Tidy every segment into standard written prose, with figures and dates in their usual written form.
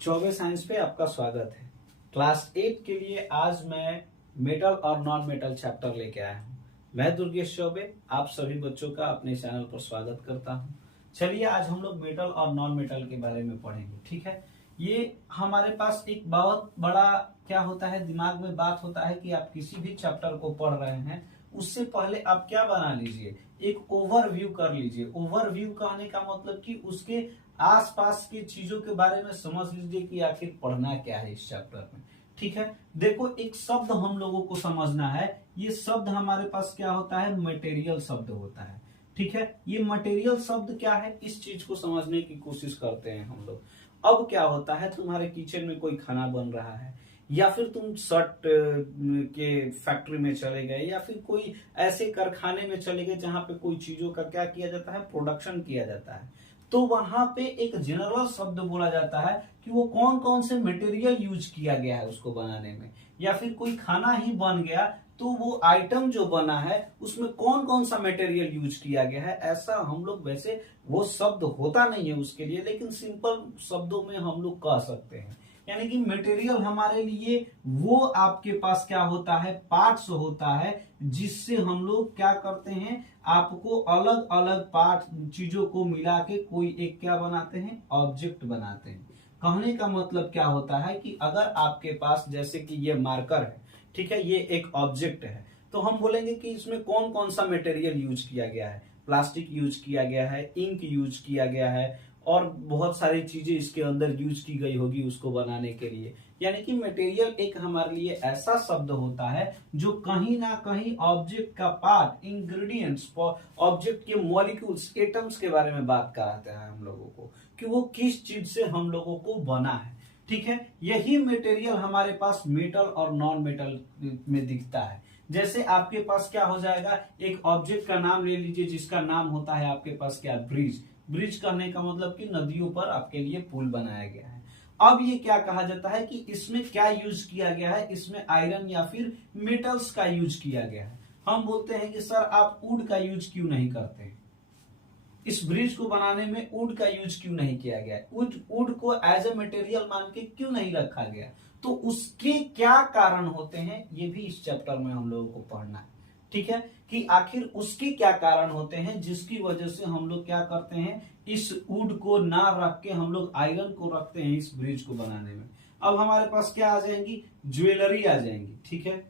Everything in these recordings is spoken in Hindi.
चौबे साइंस पे आपका स्वागत है। क्लास 8 के लिए आज मैं मेटल और नॉन मेटल चैप्टर लेके आया हूँ। मैं दुर्गेश चौबे आप सभी बच्चों का अपने चैनल पर स्वागत करता हूँ। चलिए आज हम लोग मेटल और नॉन मेटल के बारे में पढ़ेंगे, ठीक है। ये हमारे पास एक बहुत बड़ा क्या होता है, दिमाग में बात होता है कि आप किसी भी चैप्टर को पढ़ रहे हैं उससे पहले आप क्या बना लीजिए, एक ओवरव्यू कर लीजिए। ओवरव्यू कहने का मतलब कि उसके आसपास की चीजों के बारे में समझ लीजिए कि आखिर पढ़ना क्या है इस चैप्टर में, ठीक है। देखो, एक शब्द हम लोगों को समझना है। ये शब्द हमारे पास क्या होता है, मटेरियल शब्द होता है, ठीक है। ये मटेरियल शब्द क्या है, इस चीज को समझने की कोशिश करते हैं हम लोग। अब क्या होता है, तुम्हारे किचन में कोई खाना बन रहा है या फिर तुम शर्ट के फैक्ट्री में चले गए या फिर कोई ऐसे कारखाने में चले गए जहां पे कोई चीजों का क्या किया जाता है, प्रोडक्शन किया जाता है। तो वहां पे एक जनरल शब्द बोला जाता है कि वो कौन कौन से मटेरियल यूज किया गया है उसको बनाने में। या फिर कोई खाना ही बन गया तो वो आइटम जो बना है उसमें कौन कौन सा मटेरियल यूज किया गया है, ऐसा हम लोग, वैसे वो शब्द होता नहीं है उसके लिए, लेकिन सिंपल शब्दों में हम लोग कह सकते हैं। यानी कि मटेरियल हमारे लिए वो आपके पास क्या होता है, पार्ट्स होता है, जिससे हम लोग क्या करते हैं, आपको अलग अलग पार्ट चीजों को मिला के कोई एक क्या बनाते हैं, ऑब्जेक्ट बनाते हैं। कहने का मतलब क्या होता है कि अगर आपके पास जैसे कि ये मार्कर है, ठीक है, ये एक ऑब्जेक्ट है, तो हम बोलेंगे कि इसमें कौन कौन सा मटेरियल यूज किया गया है। प्लास्टिक यूज किया गया है, इंक यूज किया गया है और बहुत सारी चीजें इसके अंदर यूज की गई होगी उसको बनाने के लिए। यानी कि मटेरियल एक हमारे लिए ऐसा शब्द होता है जो कहीं ना कहीं ऑब्जेक्ट का पार्ट, इंग्रेडिएंट्स, ऑब्जेक्ट के मॉलिक्यूल्स, एटम्स के बारे में बात कराता है हम लोगों को कि वो किस चीज से हम लोगों को बना है, ठीक है। यही मटेरियल हमारे पास मेटल और नॉन मेटल में दिखता है। जैसे आपके पास क्या हो जाएगा, एक ऑब्जेक्ट का नाम ले लीजिए जिसका नाम होता है आपके पास क्या, ब्रिज। ब्रिज करने का मतलब कि नदियों पर आपके लिए पुल बनाया गया है। अब ये क्या कहा जाता है कि इसमें क्या यूज किया गया है, इसमें आयरन या फिर मेटल्स का यूज किया गया है। हम बोलते हैं कि सर आप वुड का यूज क्यों नहीं करते हैं, इस ब्रिज को बनाने में वुड का यूज क्यों नहीं किया गया, वुड को एज ए मटेरियल मान के क्यों नहीं रखा गया। तो उसके क्या कारण होते हैं, ये भी इस चैप्टर में हम लोगों को पढ़ना है, ठीक है, कि आखिर उसके क्या कारण होते हैं जिसकी वजह से हम लोग क्या करते हैं, इस वुड को ना रख के हम लोग आयरन को रखते हैं इस ब्रिज को बनाने में। अब हमारे पास क्या आ जाएंगी, ज्वेलरी आ जाएंगी, ठीक है,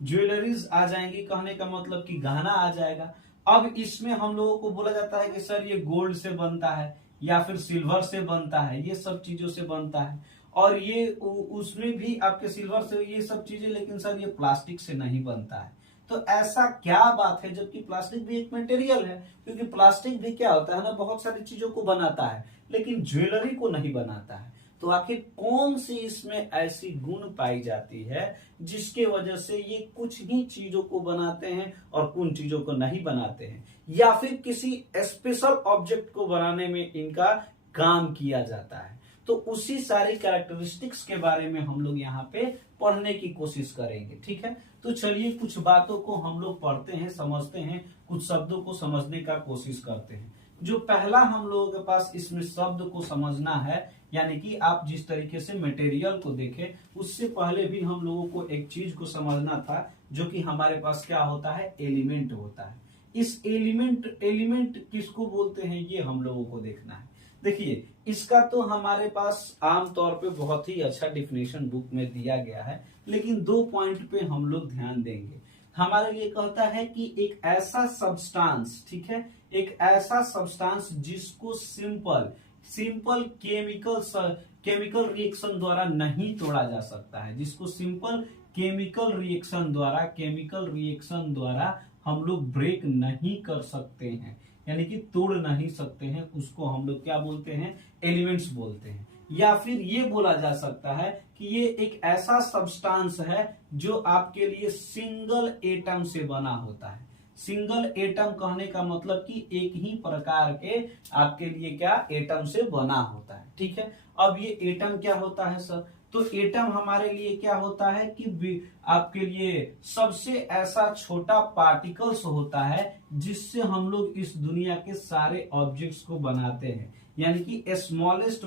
ज्वेलरीज आ जाएंगी। कहने का मतलब कि गहना आ जाएगा। अब इसमें हम लोगों को बोला जाता है कि सर ये गोल्ड से बनता है या फिर सिल्वर से बनता है, ये सब चीजों से बनता है। और ये उसमें भी आपके सिल्वर से ये सब चीजें, लेकिन सर ये प्लास्टिक से नहीं बनता है। तो ऐसा क्या बात है, जबकि प्लास्टिक भी एक मटेरियल है, क्योंकि प्लास्टिक भी क्या होता है ना, बहुत सारी चीजों को बनाता है लेकिन ज्वेलरी को नहीं बनाता है। तो आखिर कौन सी इसमें ऐसी गुण पाई जाती है जिसके वजह से ये कुछ ही चीजों को बनाते हैं और कुछ चीजों को नहीं बनाते हैं, या फिर किसी स्पेशल ऑब्जेक्ट को बनाने में इनका काम किया जाता है। तो उसी सारी कैरेक्टरिस्टिक्स के बारे में हम लोग यहाँ पे पढ़ने की कोशिश करेंगे, ठीक है। तो चलिए कुछ बातों को हम लोग पढ़ते हैं, समझते हैं, कुछ शब्दों को समझने का कोशिश करते हैं। जो पहला हम लोगों के पास इसमें शब्द को समझना है, यानी कि आप जिस तरीके से मटेरियल को देखें, उससे पहले भी हम लोगों को एक चीज को समझना था, जो कि हमारे पास क्या होता है, एलिमेंट होता है। इस एलिमेंट किसको बोलते हैं ये हम लोगों को देखना है। देखिए, इसका तो हमारे पास आमतौर पे बहुत ही अच्छा डिफिनेशन बुक में दिया गया है, लेकिन 2 पॉइंट पे हम लोग ध्यान देंगे। हमारे लिए कहता है कि एक ऐसा सब्सटेंस, ठीक है, एक ऐसा सब्सटेंस जिसको सिंपल केमिकल रिएक्शन द्वारा नहीं तोड़ा जा सकता है, जिसको सिंपल केमिकल रिएक्शन द्वारा हम लोग ब्रेक नहीं कर सकते हैं, यानी कि तोड़ नहीं सकते हैं, उसको हम लोग क्या बोलते हैं, एलिमेंट्स बोलते हैं। या फिर ये बोला जा सकता है कि ये एक ऐसा सब्सटेंस है जो आपके लिए सिंगल एटम से बना होता है। सिंगल एटम कहने का मतलब कि एक ही प्रकार के आपके लिए क्या एटम से बना होता है, ठीक है। अब ये एटम क्या होता है सर, तो एटम हमारे लिए क्या होता है कि आपके लिए सबसे ऐसा छोटा पार्टिकल्स होता है जिससे हम लोग इस दुनिया के सारे ऑब्जेक्ट्स को बनाते हैं, यानी कि स्मॉलेस्ट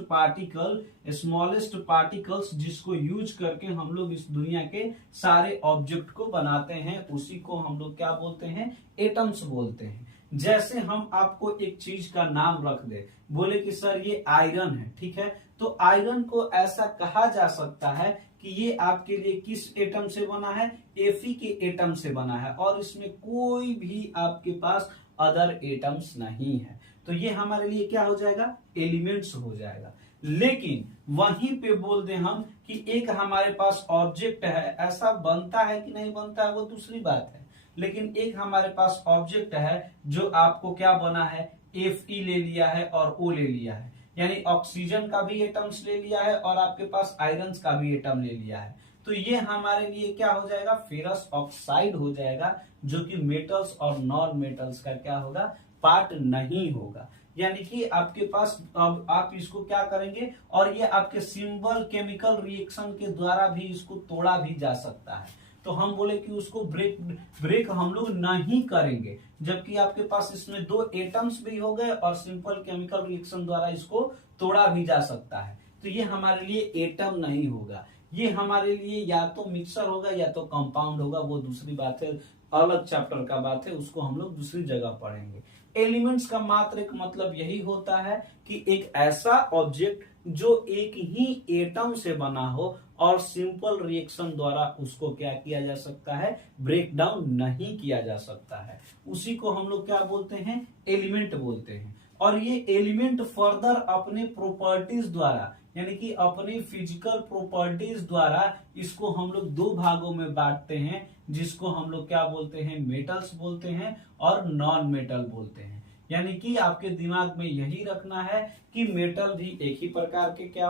पार्टिकल्स जिसको यूज करके हम लोग इस दुनिया के सारे ऑब्जेक्ट को बनाते हैं, उसी को हम लोग क्या बोलते हैं, एटम्स बोलते हैं। जैसे हम आपको एक चीज का नाम रख दे, बोले कि सर ये आयरन है, ठीक है, तो आयरन को ऐसा कहा जा सकता है कि ये आपके लिए किस एटम से बना है, Fe के एटम से बना है, और इसमें कोई भी आपके पास अदर एटम्स नहीं है। तो ये हमारे लिए क्या हो जाएगा, एलिमेंट्स हो जाएगा। लेकिन वहीं पे बोल दें हम कि एक हमारे पास ऑब्जेक्ट है, ऐसा बनता है कि नहीं बनता है वो दूसरी बात है, लेकिन एक हमारे पास ऑब्जेक्ट है जो आपको क्या बना है, Fe ले लिया है और O ले लिया है, यानी ऑक्सीजन का भी एटम्स ले लिया है और आपके पास आयरन का भी एटम ले लिया है। तो ये हमारे लिए क्या हो जाएगा, फेरस ऑक्साइड हो जाएगा, जो कि मेटल्स और नॉन मेटल्स का क्या होगा, पार्ट नहीं होगा। यानी कि आपके पास अब आप इसको क्या करेंगे, और ये आपके सिंपल केमिकल रिएक्शन के द्वारा भी इसको तोड़ा भी जा सकता है। तो हम बोले कि उसको ब्रेक हम लोग नहीं करेंगे, जबकि आपके पास इसमें दो एटम्स भी हो गए और सिंपल केमिकल रिएक्शन द्वारा इसको तोड़ा भी जा सकता है। तो ये हमारे लिए एटम नहीं होगा, ये हमारे लिए या तो मिक्सर होगा या तो कंपाउंड होगा, वो दूसरी बात है, अलग चैप्टर का बात है, उसको हम लोग दूसरी जगह पढ़ेंगे। एलिमेंट्स का मात्र एक मतलब यही होता है कि एक ऐसा ऑब्जेक्ट जो एक ही एटम से बना हो और सिंपल रिएक्शन द्वारा उसको क्या किया जा सकता है, ब्रेक डाउन नहीं किया जा सकता है, उसी को हम लोग क्या बोलते हैं, एलिमेंट बोलते हैं। और ये एलिमेंट फर्दर अपने प्रॉपर्टीज द्वारा, यानी कि अपनी फिजिकल प्रॉपर्टीज द्वारा इसको हम लोग दो भागों में बांटते हैं, जिसको हम लोग क्या बोलते हैं, मेटल्स बोलते हैं और नॉन मेटल बोलते हैं। यानी कि आपके दिमाग में यही रखना है कि मेटल भी एक ही प्रकार के क्या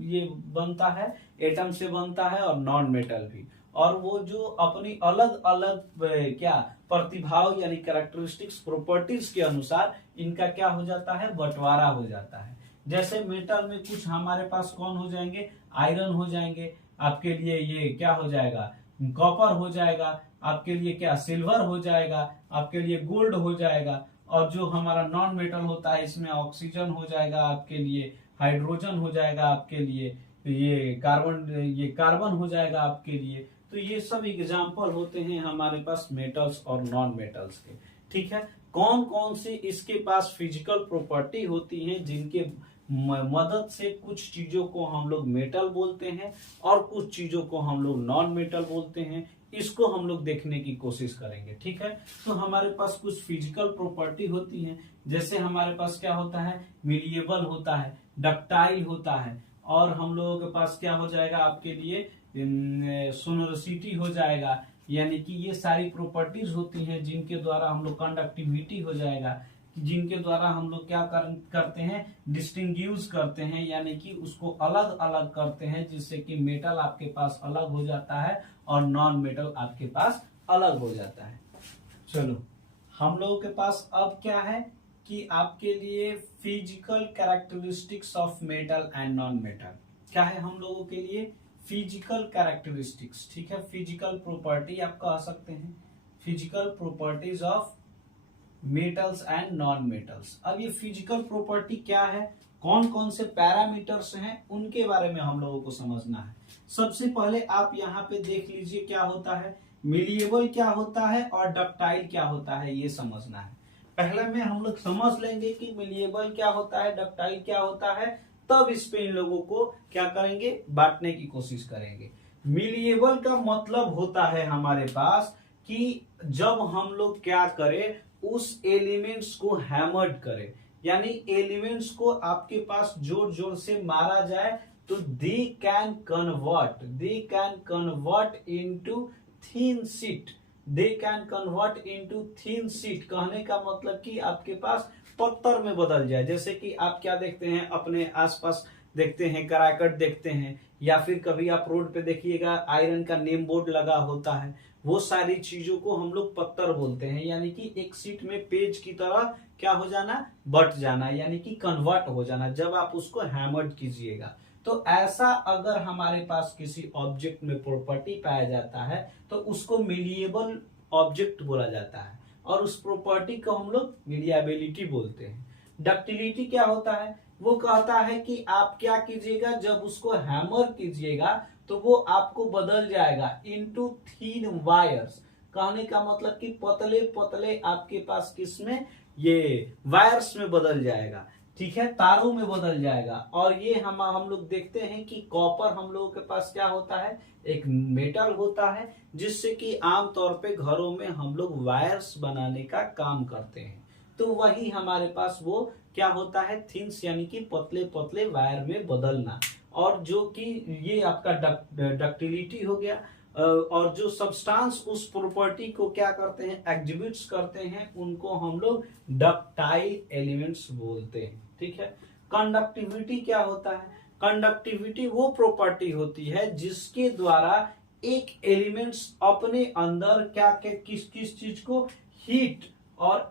ये बनता है, एटम से बनता है, और नॉन मेटल भी, और वो जो अपनी अलग अलग क्या प्रतिभाव यानी कैरेक्टरिस्टिक्स प्रॉपर्टीज के अनुसार इनका क्या हो जाता है, बंटवारा हो जाता है। जैसे मेटल में कुछ हमारे पास कौन हो जाएंगे, आयरन हो जाएंगे, आपके लिए ये क्या हो जाएगा, कॉपर हो जाएगा, आपके लिए क्या सिल्वर हो जाएगा, आपके लिए गोल्ड हो जाएगा, और जो हमारा नॉन मेटल होता है इसमें ऑक्सीजन हो जाएगा, आपके लिए हाइड्रोजन हो जाएगा, आपके लिए ये कार्बन हो जाएगा आपके लिए। तो ये सब एग्जाम्पल होते हैं हमारे पास मेटल्स और नॉन मेटल्स के, ठीक है। कौन कौन सी इसके पास फिजिकल प्रॉपर्टी होती है जिनके मदद से कुछ चीजों को हम लोग मेटल बोलते हैं और कुछ चीजों को हम लोग नॉन मेटल बोलते हैं, इसको हम लोग देखने की कोशिश करेंगे, ठीक है। तो हमारे पास कुछ फिजिकल प्रॉपर्टी होती है, जैसे हमारे पास क्या होता है, मिलिएबल होता है, डक्टाइल होता है, और हम लोगों के पास क्या हो जाएगा, आपके लिए सोनोसिटी हो जाएगा, यानी कि ये सारी प्रॉपर्टीज होती हैं जिनके द्वारा हम लोग कंडक्टिविटी हो जाएगा, जिनके द्वारा हम लोग क्या करते हैं, डिस्टिंग्यूश करते हैं, यानी कि उसको अलग अलग करते हैं, जिससे कि मेटल आपके पास अलग हो जाता है और नॉन मेटल आपके पास अलग हो जाता है। चलो हम लोगों के पास अब क्या है कि आपके लिए physical characteristics of metal and non metal क्या है, हम लोगों के लिए फिजिकल कैरेक्टरिस्टिक्स, ठीक है, फिजिकल प्रॉपर्टी आप कह सकते हैं, physical properties of metals and non metals. अब ये फिजिकल प्रॉपर्टी क्या है, कौन कौन से पैरामीटर्स हैं, उनके बारे में हम लोगों को समझना है। सबसे पहले आप यहाँ पे देख लीजिए क्या होता है, मिलिएबल क्या होता है और डक्टाइल क्या होता है, ये समझना है। पहले में हम लोग समझ लेंगे कि मिलिएबल क्या होता है, डक्टाइल क्या होता है, तब इस पे इन लोगों को क्या करेंगे, बांटने की कोशिश करेंगे। मिलिएबल का मतलब होता है हमारे पास कि जब हम लोग क्या करें, उस एलिमेंट्स को हैमर्ड करें, यानी एलिमेंट्स को आपके पास जोर जोर से मारा जाए तो they can convert into thin sheet, they can convert into thin sheet, कहने का मतलब कि आपके पास पत्थर में बदल जाए। जैसे कि आप क्या देखते हैं, अपने आसपास देखते हैं, कराकट देखते हैं, या फिर कभी आप रोड पे देखिएगा आयरन का नेम बोर्ड लगा होता है, वो सारी चीजों को हम लोग पत्थर बोलते हैं, यानी कि एक शीट में पेज की तरह क्या हो जाना, बट जाना, यानी कि कन्वर्ट हो जाना, जब आप उसको हैमर्ड कीजिएगा। तो ऐसा अगर हमारे पास किसी ऑब्जेक्ट में प्रॉपर्टी पाया जाता है तो उसको मिलिएबल ऑब्जेक्ट बोला जाता है, और उस प्रॉपर्टी को हम लोग मिलिएबिलिटी बोलते हैं। डक्टिलिटी क्या होता है? वो कहता है कि आप क्या कीजिएगा, जब उसको हैमर कीजिएगा तो वो आपको बदल जाएगा इनटू थिन वायर्स। कहने का मतलब कि पतले पतले आपके पास किसमें, ये वायर्स में बदल जाएगा, ठीक है, तारों में बदल जाएगा। और ये हम लोग देखते हैं कि कॉपर हम लोगों के पास क्या होता है, एक मेटल होता है जिससे कि आमतौर पे घरों में हम लोग वायर्स बनाने का काम करते हैं। तो वही हमारे पास वो क्या होता है, थिन्स यानी कि पतले पतले वायर में बदलना। और जो कि ये आपका डक्टिलिटी हो गया। और जो सब्सटेंस उस प्रॉपर्टी को क्या करते हैं, एग्जिबिट्स करते हैं, उनको हम लोग डक्टाइल एलिमेंट्स बोलते हैं, ठीक है। कंडक्टिविटी क्या होता है? कंडक्टिविटी वो प्रॉपर्टी होती है जिसके द्वारा एक एलिमेंट्स अपने अंदर क्या किस किस चीज को, हीट और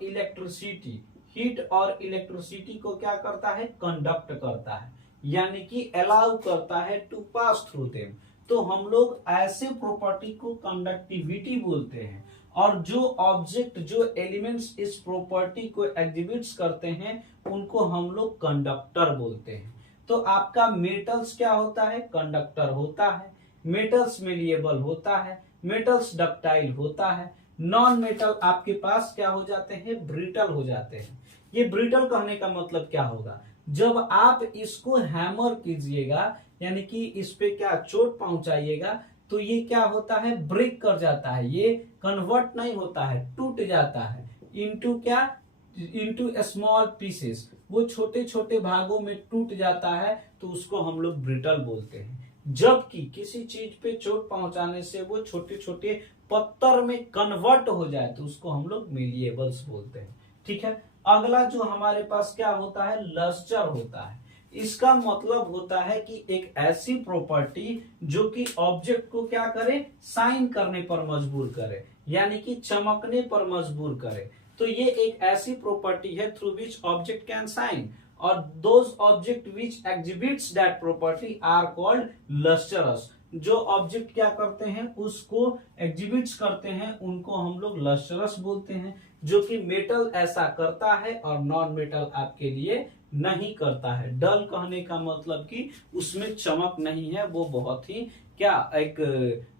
इलेक्ट्रिसिटी को क्या करता है, कंडक्ट करता है, यानी कि अलाउ करता है टू पास थ्रू देम। तो हम लोग ऐसे प्रॉपर्टी को कंडक्टिविटी बोलते हैं। और जो ऑब्जेक्ट, जो एलिमेंट्स इस प्रॉपर्टी को एग्जिबिट्स करते हैं उनको हम लोग कंडक्टर बोलते हैं। तो आपका मेटल्स क्या होता है, कंडक्टर होता है। मेटल्स मेलिएबल होता है, मेटल्स डक्टाइल होता है। नॉन मेटल आपके पास क्या हो जाते हैं, ब्रिटल हो जाते हैं। ये ब्रिटल कहने का मतलब क्या होगा, जब आप इसको हैमर कीजिएगा यानी कि इस पे क्या चोट पहुंचाइएगा तो ये क्या होता है, ब्रेक कर जाता है, ये कन्वर्ट नहीं होता है, टूट जाता है इनटू क्या, इनटू स्मॉल पीसेस। वो छोटे छोटे भागों में टूट जाता है, तो उसको हम लोग ब्रिटल बोलते हैं। जबकि किसी चीज पे चोट पहुंचाने से वो छोटे छोटे पत्थर में कन्वर्ट हो जाए तो उसको हम लोग मेलिएबल्स बोलते हैं, ठीक है। अगला जो हमारे पास क्या होता है, लस्टर होता है। इसका मतलब होता है कि एक ऐसी प्रॉपर्टी जो कि ऑब्जेक्ट को क्या करे, साइन करने पर मजबूर करे, यानी कि चमकने पर मजबूर करे। तो ये एक ऐसी प्रॉपर्टी है through which object can shine, और those object which exhibits that property are called lustrous. जो ऑब्जेक्ट क्या करते हैं, उसको एग्जिबिट्स करते हैं, उनको हम लोग लस्टरस बोलते हैं। जो कि मेटल ऐसा करता है और नॉन मेटल आपके लिए नहीं करता है। डल कहने का मतलब कि उसमें चमक नहीं है, वो बहुत ही क्या, एक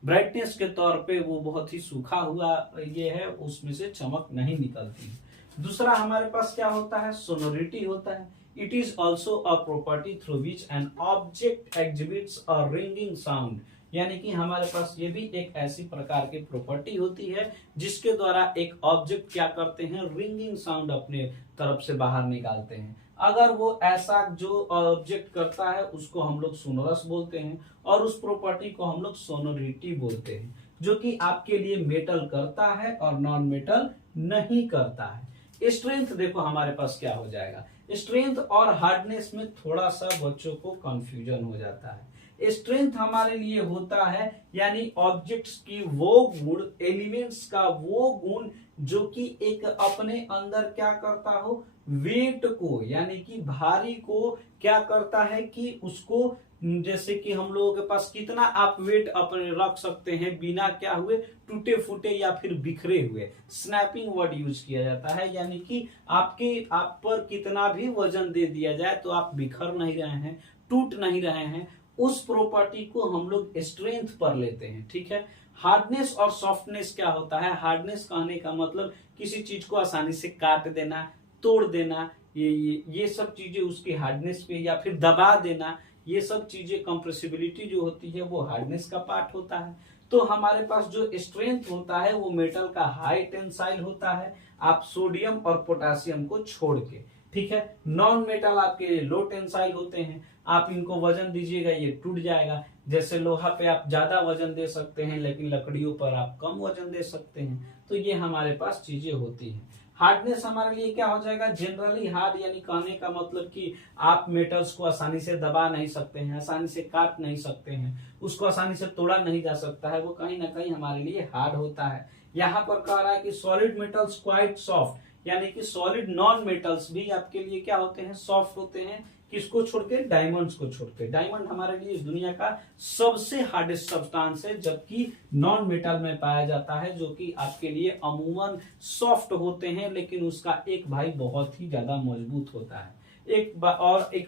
ब्राइटनेस के तौर पे वो बहुत ही सूखा हुआ ये है, उसमें से चमक नहीं निकलती। दूसरा हमारे पास क्या होता है, सोनोरिटी होता है। It is also a property through which an object exhibits a ringing sound. यानी कि हमारे पास ये भी एक ऐसी प्रकार की प्रॉपर्टी होती है जिसके द्वारा एक ऑब्जेक्ट क्या करते हैं, रिंगिंग साउंड अपने तरफ से बाहर निकालते हैं। अगर वो ऐसा जो ऑब्जेक्ट करता है उसको हम लोग सोनोरस बोलते हैं, और उस प्रॉपर्टी को हम लोग सोनोरिटी बोलते हैं, जो कि आपके लिए मेटल करता है और नॉन मेटल नहीं करता है। स्ट्रेंथ देखो हमारे पास क्या हो जाएगा, स्ट्रेंथ और हार्डनेस में थोड़ा सा बच्चों को कंफ्यूजन हो जाता है। स्ट्रेंथ हमारे लिए होता है यानी ऑब्जेक्ट्स की वो गुण, एलिमेंट्स का वो गुण जो कि एक अपने अंदर क्या करता हो, वेट को यानी कि भारी को क्या करता है कि उसको, जैसे कि हम लोगों के पास कितना आप वेट अपने रख सकते हैं बिना क्या हुए, टूटे फूटे या फिर बिखरे हुए। स्नैपिंग वर्ड यूज किया जाता है, यानी कि आप पर कितना भी वजन दे दिया जाए तो आप बिखर नहीं रहे हैं, टूट नहीं रहे हैं, उस प्रॉपर्टी को हम लोग स्ट्रेंथ पर लेते हैं, ठीक है। हार्डनेस और सॉफ्टनेस क्या होता है, हार्डनेस कहने का मतलब किसी चीज को आसानी से काट देना, तोड़ देना, ये सब चीजें उसकी हार्डनेस पे, या फिर दबा देना, ये सब चीजें, कंप्रेसिबिलिटी जो होती है वो हार्डनेस का पार्ट होता है। तो हमारे पास जो स्ट्रेंथ होता है वो मेटल का हाई टेंसाइल होता है, आप सोडियम और पोटेशियम को छोड़ के, ठीक है। नॉन मेटल आपके लो टेंसाइल होते हैं, आप इनको वजन दीजिएगा ये टूट जाएगा। जैसे लोहा पे आप ज्यादा वजन दे सकते हैं लेकिन लकड़ियों पर आप कम वजन दे सकते हैं। तो ये हमारे पास चीजें होती हैं। हार्डनेस हमारे लिए क्या हो जाएगा, जनरली हार्ड यानी कहने का मतलब कि आप मेटल्स को आसानी से दबा नहीं सकते हैं, आसानी से काट नहीं सकते हैं, उसको आसानी से तोड़ा नहीं जा सकता है, वो कहीं ना कहीं हमारे लिए हार्ड होता है। यहाँ पर कह रहा है कि सॉलिड मेटल्स क्वाइट सॉफ्ट, यानी कि सॉलिड नॉन मेटल्स भी आपके लिए क्या होते हैं, सॉफ्ट होते हैं, किसको छोड़ के? डायमंड्स को छोड़ के। डायमंड हमारे लिए इस दुनिया का सबसे हार्डेस्ट सब्सटेंस है, जबकि नॉन मेटल में पाया जाता है, जो कि आपके लिए अमूमन सॉफ्ट होते हैं, लेकिन उसका एक भाई बहुत ही ज्यादा मजबूत होता है। एक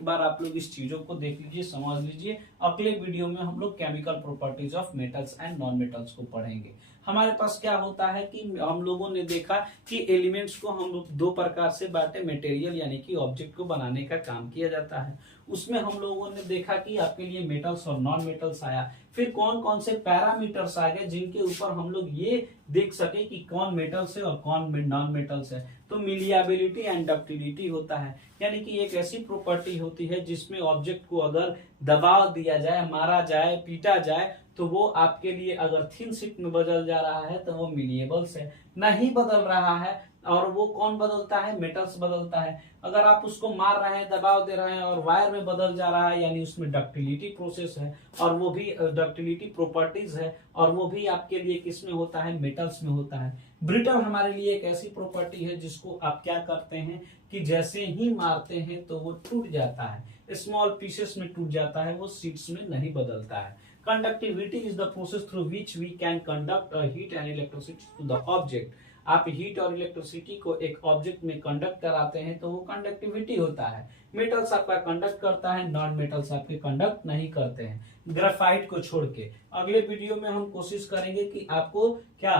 बार आप लोग इस चीजों को देख लीजिए, समझ लीजिए। अगले वीडियो में हम लोग chemical properties of metals and non metals को पढ़ेंगे। हमारे पास क्या होता है कि हम लोगों ने देखा कि एलिमेंट्स को हम लोग दो प्रकार से बांटे, मटेरियल यानी कि ऑब्जेक्ट को बनाने का काम किया जाता है। उसमें हम लोगों ने देखा कि आपके लिए मेटल्स और नॉन मेटल्स आया। फिर कौन कौन से पैरामीटर्स आ गए जिनके ऊपर हम लोग ये देख सके कि कौन मेटल्स है और कौन नॉन मेटल्स है। तो मिलिएबिलिटी एंड डक्टिलिटी होता है, यानी कि एक ऐसी प्रॉपर्टी होती है जिसमें ऑब्जेक्ट को अगर दबाव दिया जाए, मारा जाए, पीटा जाए, तो वो आपके लिए अगर थिन शीट में बदल जा रहा है तो वो मिलिएबल्स है। नहीं बदल रहा है, और वो कौन बदलता है? मेटल्स बदलता है। अगर आप उसको मार रहे हैं, दबाव दे रहे हैं और वायर में बदल जा रहा है, यानी उसमें डक्टिलिटी प्रोसेस है, और वो भी डक्टिलिटी प्रॉपर्टीज है, और वो भी आपके लिए किस में होता है? मेटल्स में होता है। ब्रिटल हमारे लिए एक ऐसी प्रॉपर्टी है जिसको आप क्या करते हैं कि जैसे ही मारते हैं तो वो टूट जाता है, स्मॉल पीसेस में टूट जाता है, वो शीट्स में नहीं बदलता है। Conductivity is the process through which we can conduct heat and electricity to the object. आप हीट और इलेक्ट्रिसिटी को एक ऑब्जेक्ट में कंडक्ट कराते हैं तो वो कंडक्टिविटी होता है। मेटल्स आपका कंडक्ट करता है, नॉन मेटल्स आपके कंडक्ट नहीं करते हैं, ग्रेफाइट को छोड़ के। अगले वीडियो में हम कोशिश करेंगे कि आपको क्या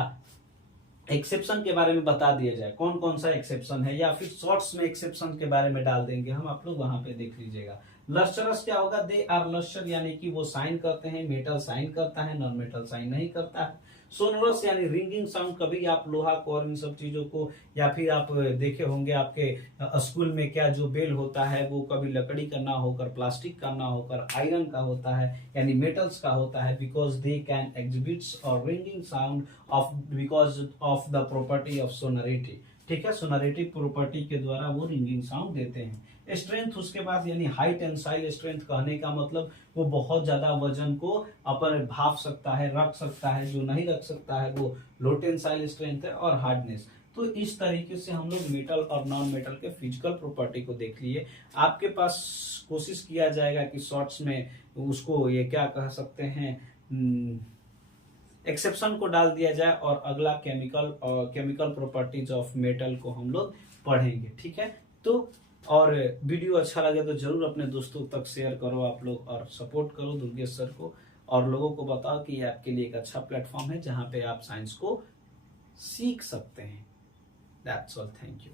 एक्सेप्शन के बारे में बता दिया जाए, कौन कौन सा एक्सेप्शन है, या फिर शॉर्ट्स में एक्सेप्शन के बारे में डाल देंगे हम, आप लोग वहां पे देख लीजिएगा। लस्टरस क्या होगा? दे आर लस्टर, यानी कि वो साइन करते हैं, मेटल साइन करता है, नॉन मेटल साइन नहीं करता है। सोनोरस यानी रिंगिंग साउंड, कभी आप लोहा को और इन सब चीजों को, या फिर आप देखे होंगे आपके स्कूल में क्या जो बेल होता है वो कभी लकड़ी का ना होकर प्लास्टिक का ना होकर आयरन का होता है, यानी मेटल्स का होता है, बिकॉज दे कैन एग्जिबिट्स और ringing sound of because of the property of sonority. ठीक है, सोनरिटी प्रॉपर्टी के द्वारा वो रिंगिंग साउंड देते हैं। स्ट्रेंथ उसके पास, यानी हाई टेंसाइल स्ट्रेंथ, कहने का मतलब वो बहुत ज्यादा वजन को अपन भाप सकता है, रख सकता है। जो नहीं रख सकता है वो लो टेंसाइल स्ट्रेंथ है। और हार्डनेस। तो इस तरीके से हम लोग मेटल और नॉन मेटल के फिजिकल प्रॉपर्टी को देख लिए। आपके पास कोशिश किया जाएगा कि शॉर्ट्स में उसको ये क्या कह सकते हैं, एक्सेप्शन को डाल दिया जाए, और अगला केमिकल प्रॉपर्टीज ऑफ मेटल को हम लोग पढ़ेंगे। ठीक है, तो और वीडियो अच्छा लगे तो जरूर अपने दोस्तों तक शेयर करो आप लोग, और सपोर्ट करो दुर्गेश सर को, और लोगों को बताओ कि ये आपके लिए एक अच्छा प्लेटफॉर्म है जहां पे आप साइंस को सीख सकते हैं। That's all, thank you.